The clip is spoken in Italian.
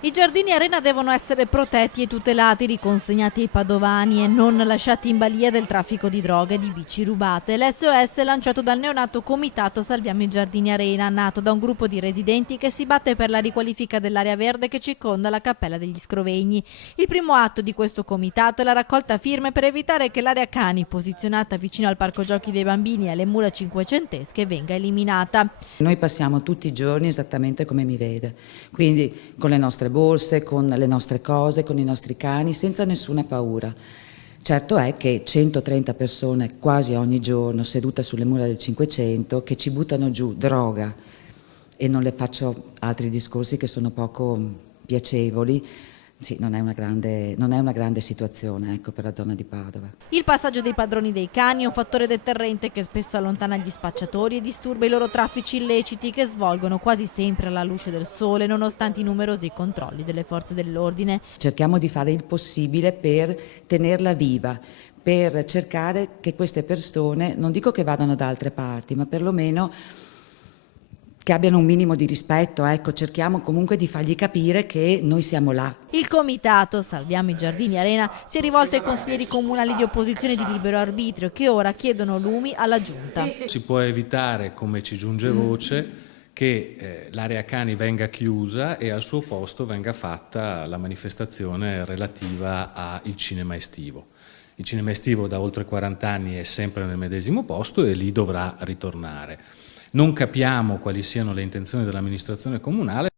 I giardini Arena devono essere protetti e tutelati, riconsegnati ai padovani e non lasciati in balia del traffico di droga e di bici rubate. L'SOS è lanciato dal neonato Comitato Salviamo i Giardini Arena, nato da un gruppo di residenti che si batte per la riqualifica dell'area verde che circonda la Cappella degli Scrovegni. Il primo atto di questo comitato è la raccolta firme per evitare che l'area cani, posizionata vicino al parco giochi dei bambini e alle mura cinquecentesche, venga eliminata. Noi passiamo tutti i giorni esattamente come mi vede, quindi con le nostre borse, con le nostre cose, con i nostri cani, senza nessuna paura. Certo è che 130 persone quasi ogni giorno sedute sulle mura del 500 che ci buttano giù droga, e non le faccio altri discorsi che sono poco piacevoli. Sì, non è una grande situazione, ecco, per la zona di Padova. Il passaggio dei padroni dei cani è un fattore deterrente che spesso allontana gli spacciatori e disturba i loro traffici illeciti che svolgono quasi sempre alla luce del sole, nonostante i numerosi controlli delle forze dell'ordine. Cerchiamo di fare il possibile per tenerla viva, per cercare che queste persone, non dico che vadano da altre parti, ma perlomeno che abbiano un minimo di rispetto, ecco, cerchiamo comunque di fargli capire che noi siamo là. Il comitato Salviamo i Giardini Arena si è rivolto ai consiglieri comunali di opposizione di libero arbitrio che ora chiedono lumi alla giunta. Si può evitare, come ci giunge voce, che l'area cani venga chiusa e al suo posto venga fatta la manifestazione relativa al cinema estivo. Il cinema estivo da oltre 40 anni è sempre nel medesimo posto e lì dovrà ritornare. Non capiamo quali siano le intenzioni dell'amministrazione comunale.